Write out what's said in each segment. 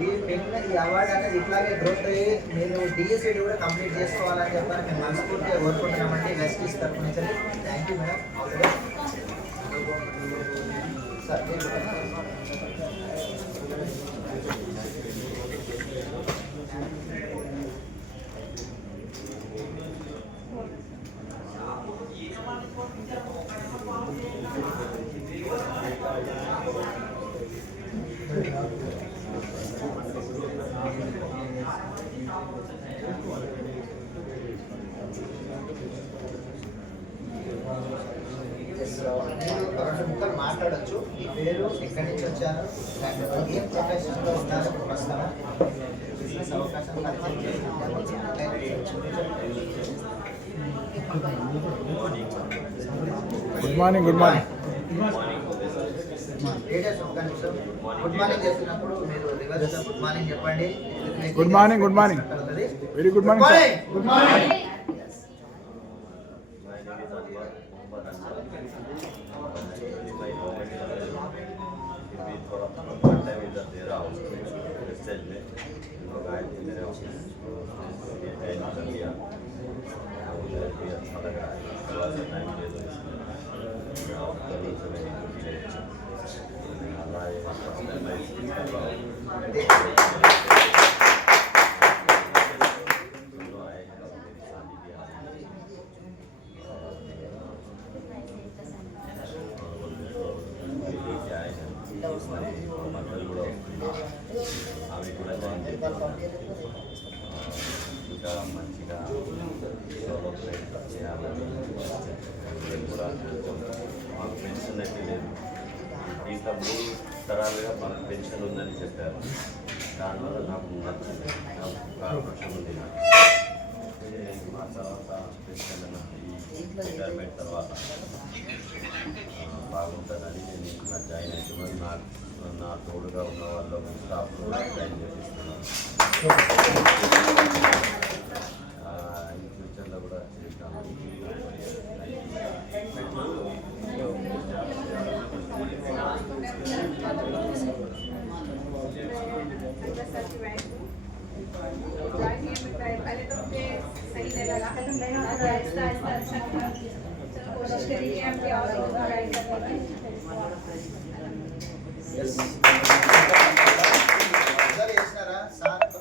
ఈ పెన్ ఈ అవార్డు అనేది ఇట్లాగే గ్రోత్ అయ్యి మీరు డిఎస్ఈడి కూడా కంప్లీట్ చేసుకోవాలని చెప్పని మేము మనస్ఫూర్తిగా కోరుకుంటున్నామండి. వెస్టీస్ తరఫు నుంచి థ్యాంక్ యూ మేడం. సార్ రెండు ముక్కలు మాట్లాడచ్చు. మీ పేరు, ఎక్కడి నుంచి వచ్చారు, ఏం ప్రొఫెషన్లో ఉన్నారు, ప్రస్తుతం బిజినెస్ అవకాశం good morning. Good morning. Leaders ఒక్క నిమిషం గుడ్ మార్నింగ్ చెప్పినప్పుడు మీరు రివర్స్ గుడ్ మార్నింగ్ చెప్పండి. Good morning. Good morning. Very good morning sir. Good morning. ఇంకా మంచిగా చేయాలని కూడా మాకు పెన్షన్ అయితే లేదు. ఇంకా 3 తరాలుగా మనకు పెన్షన్ ఉందని చెప్పారు. దానివల్ల నాకు నచ్చింది. నాకు కార్పొరేషన్ ఉంది. మా తర్వాత పెన్షన్ ఈ రిటైర్మెంట్ తర్వాత బాగుంటుందని నేను ఇంకా జాయిన్ అవుతున్నాను. నా తోడుగా ఉన్న వాళ్ళు స్టాఫ్లో జాయిన్ చేపిస్తున్నాను. ఈ ఫ్యూచర్లో కూడా చేస్తాను.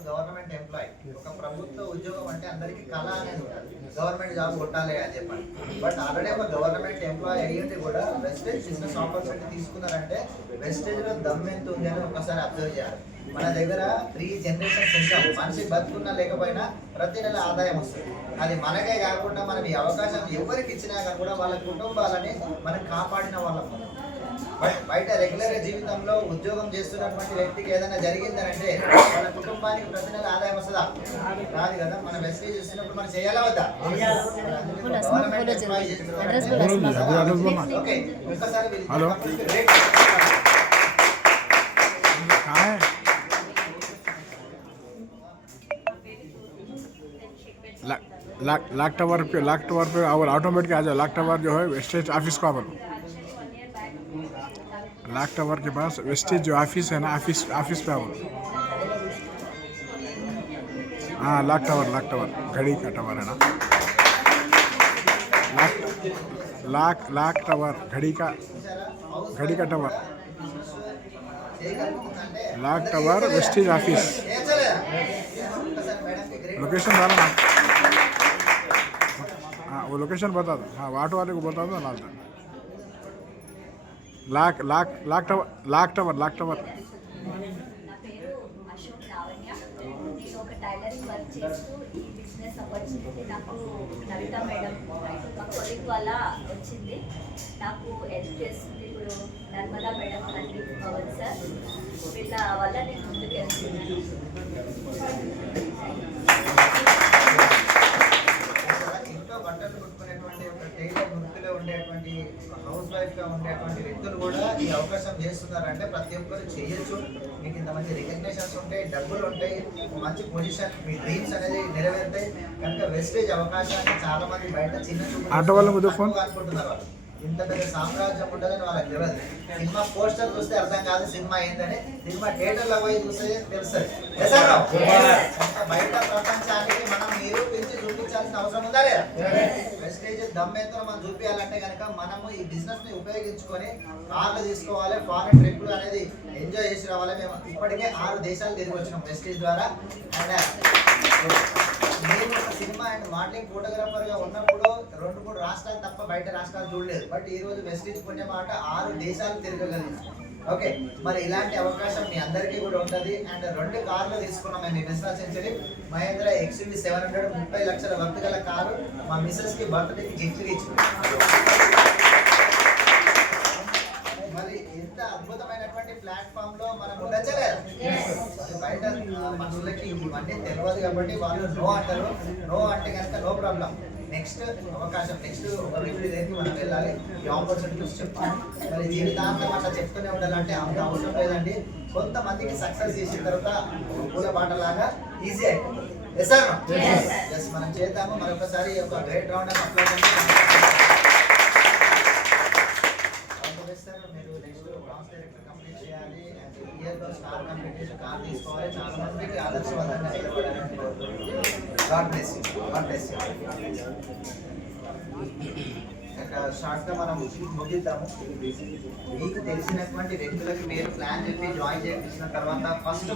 గవర్నమెంట్ ఎంప్లాయీ ఒక ప్రభుత్వ ఉద్యోగం అంటే అందరికీ కళ అనేది ఉంటుంది. గవర్నమెంట్ జాబ్ కొట్టాలి అని చెప్పండి. బట్ ఆల్రెడీ ఒక గవర్నమెంట్ ఎంప్లాయీ అయ్యింది కూడా వెస్టేజ్ బిజినెస్ ఆపర్చునిటీ తీసుకున్నారంటే వెస్టేజ్లో దమ్ ఎంత ఉంది అని ఒకసారి అబ్జర్వ్ చేయాలి. మన దగ్గర 3 జనరేషన్స్ ఉంటాం. మనిషి బతుకున్నా లేకపోయినా ప్రతి నెల ఆదాయం వస్తుంది. అది మనకే కాకుండా మనం ఈ అవకాశం ఎవరికి ఇచ్చినా కానీ కూడా వాళ్ళ కుటుంబాలని మనం కాపాడిన వాళ్ళం. బట్ బయట రెగ్యులర్ జీవితంలో ఉద్యోగం చేస్తున్నటువంటి వ్యక్తికి ఏదైనా జరిగిందనంటే వాళ్ళ కుటుంబానికి ప్రతి నెల ఆదాయం వస్తుందా? రాదు కదా. మనం వెస్టేజ్ చేస్తున్నప్పుడు మనం చేయాలా వద్దా? ఓకే ఒక్కసారి लाख टावर पे और ऑटोमेटिक आ जाओ. लाख टावर जो है वेस्टेज ऑफिस को बोलो. लाख टावर के पास वेस्टेज जो ऑफिस है ना ऑफिस पे आओ. हाँ लाख टावर घड़ी का टावर है ना. लाख टावर घड़ी का tower. Lakh tower wastage office. Location डालो ना. हाँ वो लोकेशन बता दो. हाँ ऑटो वाले को बता दो ना. लाख टावर. టైలరింగ్ వర్క్ చేస్తూ ఈ బిజినెస్ ఆపర్చునిటీ నాకు నవిత మేడం మా కొలీగ్ వల్ల వచ్చింది. నాకు హెల్ప్ చేస్తుంది ఇప్పుడు నర్మదా మేడం అండి, పవన్ సార్, వీళ్ళ వల్ల నేను ముందుకు వెళ్తున్నాను. ఇంట్లో బట్టలు కుట్టుకునేటువంటి ఒక టైలర్ వృత్తిలో ఉండేటువంటి హౌస్ వైఫ్గా ఉండేటువంటి వ్యక్తులు కూడా ఈ అవకాశం చేస్తున్నారంటే ప్రతి ఒక్కరు చేయొచ్చు. మీకు ఇంత మంచి రికగ్నేషన్స్ ఉంటాయి, డబ్బులు ఉంటాయి, మంచి పొజిషన్, మీ డ్రీమ్స్ అనేది నెరవేరుతాయి. కనుక వెస్టేజ్ అవకాశాన్ని చాలా మంది బయట చిన్న అనుకుంటున్నారు వాళ్ళు. ఇంత పెద్ద సామ్రాజ్యం ఉంటుందని వాళ్ళకి తెలియదు. సినిమా పోస్టర్ చూస్తే అర్థం కాదు సినిమా ఏంటని, సినిమా థియేటర్లో పోయి చూస్తే తెలుస్తుంది. బయట ప్రపంచానికి మనం నిరూపించి చూపించాల్సిన అవసరం ఉందా లేదా? ప్రెస్టేజ్ దమ్మేంతో మనం చూపించాలంటే కనుక మనము ఈ బిజినెస్ ని ఉపయోగించుకొని కార్లు తీసుకోవాలి, ఫారెన్ ట్రిప్లు అనేది ఎంజాయ్ చేసి రావాలి. మేము ఇప్పటికే 6 దేశాలు తిరిగి వచ్చినాం ప్రెస్టేజ్ ద్వారా. అండ్ నేను ఒక సినిమా అండ్ మోడలింగ్ ఫోటోగ్రాఫర్ గా ఉన్నప్పుడు 2-3 రాష్ట్రాలు తప్ప బయట రాష్ట్రాలు చూడలేదు. బట్ ఈ రోజు వెస్టీజ్ పుణ్యమాట 6 దేశాలు తిరగగలిగాం. ఓకే, మరి ఇలాంటి అవకాశం మీ అందరికీ కూడా ఉంటుంది. అండ్ 2 కార్లు తీసుకున్నాం మేము. మెస్రా సెంచరీ మహేంద్ర XUV 700 30 లక్షల వర్త్ గల కారు మా మిస్సెస్ కి బర్త్డేకి గిఫ్ట్ ఇచ్చింది. మరి ఇంత అద్భుతమైనటువంటి ప్లాట్ఫామ్ లో మనం ఉండొచ్చలేదు. బయట మనుషులకి ఇవన్నీ తెలియదు కాబట్టి వాళ్ళు నో అంటారు. నో అంటే కనుక నో ప్రాబ్లం. నెక్స్ట్ అవకాశం, నెక్స్ట్ ఒక వ్యక్తి దగ్గరికి మనం వెళ్ళాలి. ఈ ఆపర్చునిటీస్ చెప్తాను. మరి జీవితాంతం అట్లా చెప్తూనే ఉండాలంటే అంత అవసరం లేదండి. కొంతమందికి సక్సెస్ చేసిన తర్వాత ఒక పూల బాటలాగా ఈజీ అయిపోతుంది. ఎస్ సార్, ఎస్ మనం చేద్దాము. మరొకసారి ఒక గ్రేట్ రౌండ్ ఆఫ్ అప్లాజ్ అండి. సార్ మీరు నెక్స్ట్ బ్రాంచ్ డైరెక్టర్ కంప్లీట్ చేయాలి. అండ్ ఇయర్లో స్టార్ కంప్లీట్ చేసి కార్ తీసుకోవాలి. చాలా మందికి ఆదర్శవంతంగా నిలబడాలని కోరుకుంటున్నాను. God bless you, God bless you. షార్ట్గా మనం ముగిద్దాము. మీకు తెలిసినటువంటి వ్యక్తులకి మీరు ప్లాన్ చెప్పి జాయిన్ చేయించిన తర్వాత ఫస్ట్